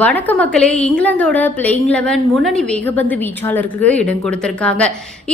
வணக்க மக்களே இங்கிலாந்தோட playing eleven முன்னணி வேகப்பந்து வீச்சாளருக்கு இடம் கொடுத்திருக்காங்க.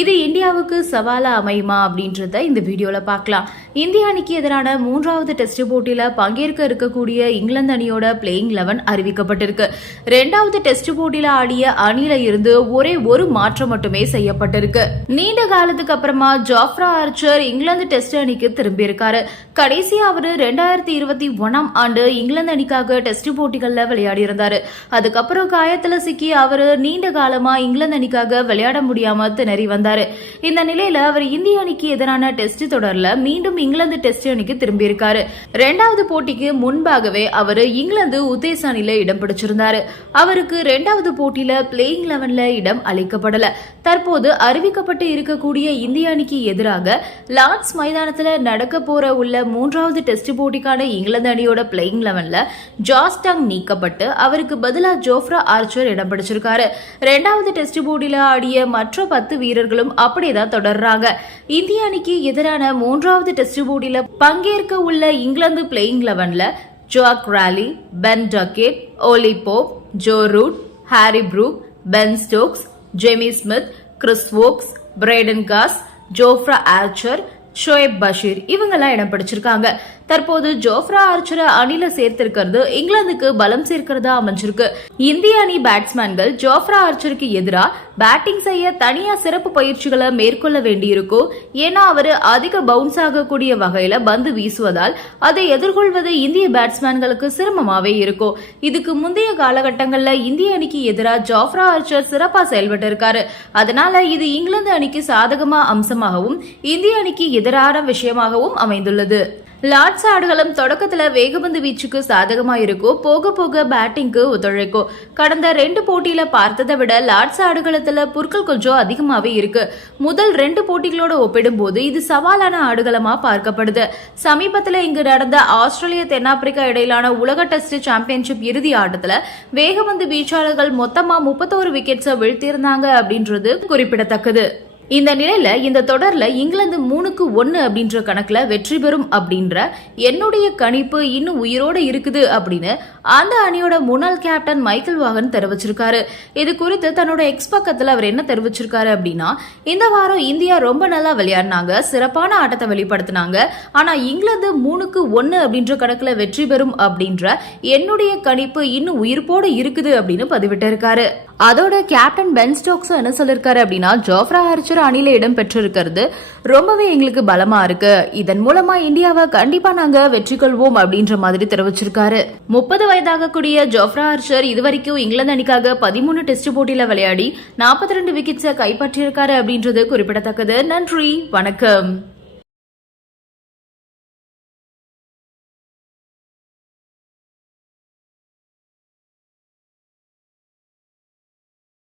இது இந்தியாவுக்கு சவாலா அமையுமா அப்படின்றத இந்த வீடியோல பார்க்கலாம். இந்திய அணிக்கு எதிரான மூன்றாவது டெஸ்ட் போட்டியில பங்கேற்க இருக்கக்கூடிய இங்கிலாந்து அணியோட பிளேயிங் லெவன் அறிவிக்கப்பட்டிருக்கு. ரெண்டாவது டெஸ்ட் போட்டியில ஆடிய அணியில இருந்து ஒரே ஒரு மாற்றம் மட்டுமே செய்யப்பட்டிருக்கு. நீண்ட காலத்துக்கு அப்புறமா ஜாஃப்ரா ஆர்ச்சர் இங்கிலாந்து டெஸ்ட் அணிக்கு திரும்பியிருக்காரு. கடைசி அவர் ரெண்டாயிரத்தி இருபத்தி ஒன்னாம் ஆண்டு இங்கிலாந்து அணிக்காக டெஸ்ட் போட்டிகள்ல விளையாடி இருந்தார் அதுக்கப்புறம் காயத்துல சிக்கி அவரு நீண்ட காலமா இங்கிலாந்து அணிக்காக விளையாட முடியாம திணறி வந்தாரு. இந்த நிலையில அவர் இந்திய அணிக்கு எதிரான டெஸ்ட் தொடர்ல மீண்டும் இங்கிலாந்து டெஸ்ட் அணிக்கு திரும்பியிருக்காரு. ரெண்டாவது போட்டிக்கு முன்பாகவே அவரு இங்கிலாந்து உத்தேச அணில இடம் பிடிச்சிருந்தாரு. அவருக்கு ரெண்டாவது போட்டியில பிளேயிங் லெவன்ல இடம் அளிக்கப்படல. தற்போது அறிவிக்கப்பட்டு இருக்கக்கூடிய இந்திய அணிக்கு எதிராக லார்ட்ஸ் மைதானத்துல நடக்க போற உள்ள மூன்றாவது டெஸ்ட் போட்டிக்கான இங்கிலாந்து அணியோட பிளேயிங் லெவன்ல ஜாஸ்டாங் நீக்கப்பட்டு அவருக்கு பதிலா ஜோஃப்ரா ஆர்ச்சர் இடம் பிடிச்சிருக்காரு ரெண்டாவது டெஸ்ட் போட்டியில ஆடிய மற்ற பத்து வீரர்களும் அப்படியேதான் தொடர்றாங்க. இந்திய அணிக்கு எதிரான மூன்றாவது டெஸ்ட் போட்டியில பங்கேற்க உள்ள இங்கிலாந்து playing லெவன்ல Zak Crawley Ben Duckett Ollie Pope Joe Root Harry Brook Ben Stokes Jamie Smith Chris Woakes Brydon Carse Jofra Archer Shoaib Bashir இவங்கெல்லாம் இடம் பிடிச்சிருக்காங்க. தற்போது ஜோஃப்ரா ஆர்ச்சரை அணில சேர்த்திருக்கிறது இங்கிலாந்துக்கு பலம் சேர்க்கிறதா அமைஞ்சிருக்கு. இந்திய அணி பேட்ஸ்மேன்கள் ஜோஃப்ரா ஆர்ச்சருக்கு எதிராக பேட்டிங் செய்ய தனியா சிறப்பு பயிற்சிகளை மேற்கொள்ள வேண்டியிருக்கும். ஏன்னா அவர் அதிக பவுன்ஸ் ஆகக்கூடிய வகையில பந்து வீசுவதால் அதை எதிர்கொள்வது இந்திய பேட்ஸ்மேன்களுக்கு சிரமமாவே இருக்கும். இதுக்கு முந்தைய காலகட்டங்கள்ல இந்திய அணிக்கு எதிராக ஜோஃப்ரா ஆர்ச்சர் சிறப்பா செயல்பட்டு இருக்காரு அதனால இது இங்கிலாந்து அணிக்கு சாதகமா அம்சமாகவும் இந்திய அணிக்கு எதிரான விஷயமாகவும் அமைந்துள்ளது. லார்ட்ஸ் ஆடுகளம் தொடக்கத்துல வேகபந்து வீச்சுக்கு சாதகமா இருக்கும் போக போக பேட்டிங்க்கு ஒத்துழைக்கும். கடந்த ரெண்டு போட்டியில பார்த்ததை விட லார்ட்ஸ் ஆடுகளத்துல புற்கள் கொஞ்சம் அதிகமாவே இருக்கு. முதல் ரெண்டு போட்டிகளோட ஒப்பிடும்போது இது சவாலான ஆடுகளமா பார்க்கப்படுது. சமீபத்துல இங்கு நடந்த ஆஸ்திரேலிய தென்னாப்பிரிக்கா இடையிலான உலக டெஸ்ட் சாம்பியன்ஷிப் இறுதி ஆட்டத்துல வேகபந்து வீச்சாளர்கள் மொத்தமா முப்பத்தோரு விக்கெட்ஸை வீழ்த்தியிருந்தாங்க அப்படின்றது குறிப்பிடத்தக்கது. இந்த நிலையில இந்த தொடர்ல இங்கிலாந்து மூணுக்கு ஒன்னு அப்படின்ற கணக்குல வெற்றி பெறும் அப்படின்ற என்னுடைய கணிப்பு இன்னும் உயிரோட இருக்குது அப்படின்னு அந்த அணியோட முன்னாள் கேப்டன் மைக்கேல் வாகன் தெரிவிச்சிருக்காரு. இது குறித்து தன்னோட எக்ஸ் பக்கத்துல அவர் என்ன தெரிவிச்சிருக்காரு அப்படின்னா இந்த வாரம் இந்தியா ரொம்ப நல்லா விளையாடினாங்க சிறப்பான ஆட்டத்தை வெளிப்படுத்தினாங்க. ஆனா இங்கிலாந்து மூணுக்கு ஒன்னு அப்படின்ற கணக்குல வெற்றி பெறும் அப்படின்ற என்னுடைய கணிப்பு இன்னும் உயிர்ப்போடு இருக்குது அப்படின்னு பதிவிட்டிருக்காரு. அதோட கேப்டன் பென் ஸ்டோக்ஸும் என்ன சொல்லிருக்காரு அப்படின்னா ஜோஃப்ரா ஹர்ச்சர் அணில இடம் பெற்றிருக்கிறது ரொம்பவே எங்களுக்கு பலமா இருக்கு. இதன் மூலமா இந்தியாவை கண்டிப்பா நாங்க வெற்றி கொள்வோம் அப்படின்ற மாதிரி தெரிவிச்சிருக்காரு. முப்பது வயதாகக்கூடிய ஜோஃப்ரா ஹார்ச்சர் இதுவரைக்கும் இங்கிலாந்து அணிக்காக பதிமூணு டெஸ்ட் போட்டியில விளையாடி நாற்பத்தி ரெண்டு விக்கெட்ஸை கைப்பற்றியிருக்காரு அப்படின்றது குறிப்பிடத்தக்கது. நன்றி வணக்கம்.